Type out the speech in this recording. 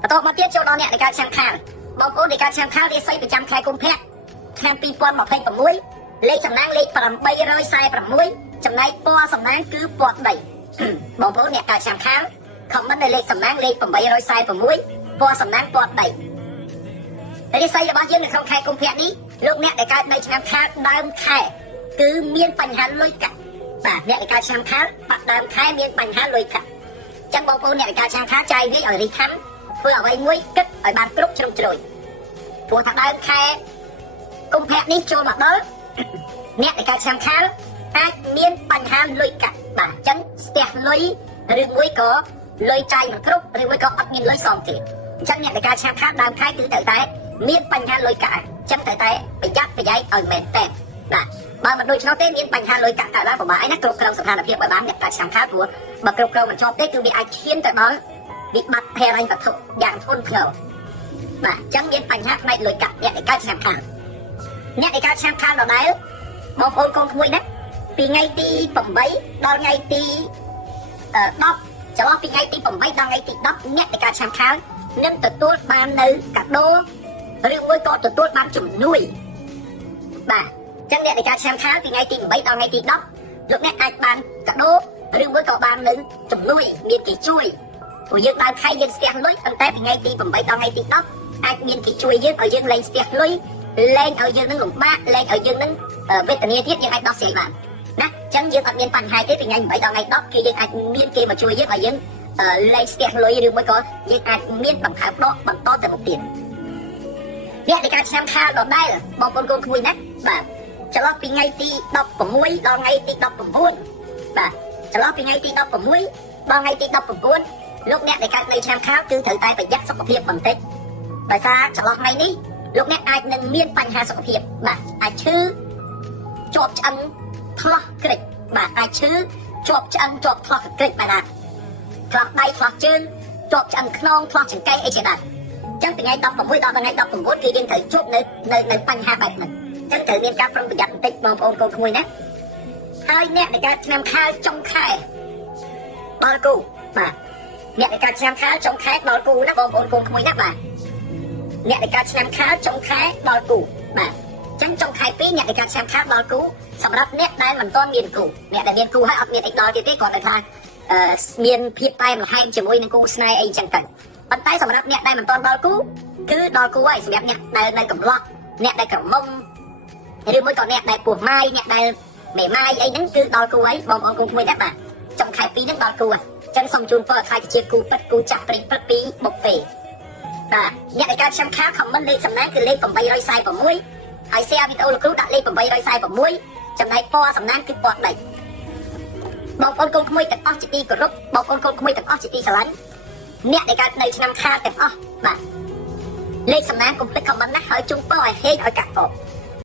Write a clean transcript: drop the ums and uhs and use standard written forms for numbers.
បន្ទាប់មកទៀតចូលដល់អ្នកនៃការឆាំខាលបងប្អូននៃការឆាំខាលវាស្អីប្រចាំខែកុម្ភៈឆ្នាំ2026លេខសំណាងលេខ846ចំណែកពណ៌សំណាងគឺពណ៌ដីបងប្អូនអ្នកកើតឆាំខាលខមមិននៅលេខសំណាងលេខ846ពណ៌សំណាងពណ៌ដីរាសីរបស់យើងនៅក្នុងខែកុម្ភៈនេះលោកអ្នកដែលកើតនៅឆ្នាំខាលដើមខែគឺមានបញ្ហាលុយកាក់បាទអ្នកដែលកើតឆ្នាំខាលបាក់ដើមខែមានបញ្ហាលុយកាក់ចឹងបងប្អូនអ្នកដែលកើតឆ្នាំខាលចាយវាយឲ្យរីកខាំធ្វើអ្វីមួយគិតឲ្យបានគ្រប់ជ្រុងជ្រោយព្រោះថាដើមខែកុម្ភៈនេះចូលមកដល់អ្នកដែលកើតឆ្នាំខាលអាចមានបញ្ហាលុយកាក់បាទចឹងស្ទះលុយឬមួយក៏លុយចាយមិនគ្រប់ឬមួយក៏អត់មានលុយសងទៀតអញ្ចឹងអ្នកដែលកើតឆ្នាំខាលដើមខែគឺត្រូវតែមានបញ្ហាលុយកាក់ចឹងត្រូវតែប្រយ័ត្នប្រយែងឲ្យមែនតើបាទបើមិនដូច្នោះទេមានបញ្ហាលុយកាក់កើតឡើងពិបាកឯណាគ្រប់គ្រងស្ថានភាពឲ្យបានអ្នកកើតឆ្នាំខាលព្រោះបើគ្រប់គ្រងមិនជាប់ទេគឺវាអាចឈានទៅដល់វិបត្តិហិរញ្ញវត្ថុយ៉ាងធ្ងន់ធ្ងរបាទអញ្ចឹងមានបញ្ហាផ្នែកលុយកាក់អ្នកដែលកើតឆ្នាំខាលអ្នកដែលកើតឆ្នាំខាលដដែលបងប្អូនកូនក្មួយណាពីថ្ងៃទី8ដល់ថ្ងៃទី10ចន្លោះពីថ្ងៃទី8ដល់ថ្ងៃទី10អ្នកដែលកើតឆ្នាំខាលនឹងទទួលបាននៅកាដូឬមួយក៏ទទួលបានជំនួយបាទអញ្ចឹងអ្នកដែលកើតឆ្នាំខាលពីថ្ងៃទី8ដល់ថ្ងៃទី10លោកអ្នកអាចបានកាដូឬមួយក៏បាននៅជំនួយមានគេជួយព្រោះយើងដើមខែយើងស្ទះលុយប៉ុន្តែពីថ្ងៃទី8ដល់ថ្ងៃទី10អាចមានគេជួយយើងឲ្យយើងលែងស្ទះលុយលែងឲ្យយើងនឹងលំបាកលែងឲ្យយើងនឹងវេទនាទៀតយើងអាចដោះស្រាយបានណាអញ្ចឹងយើងអត់មានបញ្ហាទេពីថ្ងៃ8ដល់ថ្ងៃ10គឺយើងអាចមានគេមកជួយយើងឲ្យយើងលែងស្ទះលុយឬមួយក៏យើងអាចមានបង្កើនដកបន្តទៅមុខទៀតអ្នកដែលកើតឆ្នាំខាលដដែលបងប្អូនកូនក្មួយណាបាទចន្លោះពីថ្ងៃទី16ដល់ថ្ងៃទី19បាទចន្លោះពីថ្ងៃទី16ដល់ថ្ងៃទី19លោកអ្នកដែលកើតនៅឆ្នាំខាលគឺត្រូវតែប្រយ័ត្នសុខភាពបន្តិចដោយសារចន្លោះថ្ងៃនេះលោកអ្នកអាចនឹងមានបញ្ហាសុខភាពបាទអាចឈឺជាប់ឆ្អឹងធ្លាស់ក្រិចបាទអាចឈឺជាប់ឆ្អឹងជាប់ធ្លាស់ក្រិចបាទណាធ្លាស់ដៃធ្លាស់ជើងជាប់ឆ្អឹងខ្នងធ្លាស់ចង្កេះអីជាដើមអញ្ចឹងពីថ្ងៃ16ដល់ថ្ងៃ19គឺយើងត្រូវជួបនៅបញ្ហាបែបហ្នឹងអញ្ចឹងត្រូវមានការប្រុងប្រយ័ត្នបន្តិចបងប្អូនកូនក្មួយណាហើយអ្នកដែលកើតឆ្នាំខាលចុងខែដល់គូបាទអ្នកដែលកើតឆ្នាំខាលចុងខែដល់គូណាបងប្អូនកូនក្មួយណាបាទអ្នកដែលកើតឆ្នាំខាលចុងខែដល់គូបាទអញ្ចឹងចុងខែ2អ្នកដែលកើតឆ្នាំខាលដល់គូសម្រាប់អ្នកដែលមិនទាន់មានគូអ្នកដែលមានគូហើយអត់មានអីដល់ទៀតទេគាត់តែថាមានភាពតែម្ហែងជាមួយនឹងគូស្នេហ៍អីចឹងទៅប៉ុន្តែសម្រាប់អ្នកដែលមិនទាន់ដល់គូគឺដល់គូហើយសម្រាប់អ្នកដែលនៅកំឡោះអ្នកដែលក្រមុំឬមួយក៏អ្នកដែលពោះម៉ាយអ្នកដែលមេម៉ាយអីហ្នឹងគឺដល់គូហើយបងប្អូនកូនក្មួយដែរបាទចុងខែ2ហ្នឹងដល់គូហើយអញ្ចឹងសូមជូនពរឲ្យខ្លាចជាគូពិតគូចាក់ព្រិចព្រឹកពីបុកពេបាទអ្នកដែលកើតឆ្នាំខាលខមមិនលេខសំណាងគឺលេខ846ហើយ share វីដេអូលោកគ្រូដាក់លេខ846ចំណែកពណ៌សំណាងគឺពណ៌ដីបងប្អូនកូនក្មួយទាំងអស់ជាទីគោរពបងប្អូនកូនក្មួយទាំងអស់ជាទីស្រឡាញ់អ្នកដែលកើតនៅឆ្នាំខាលទាំងអស់បាទលេខសំណាងកុំភ្លេចខមមិនណាហើយជូនពរឲ្យហេងឲ្យកាក់កប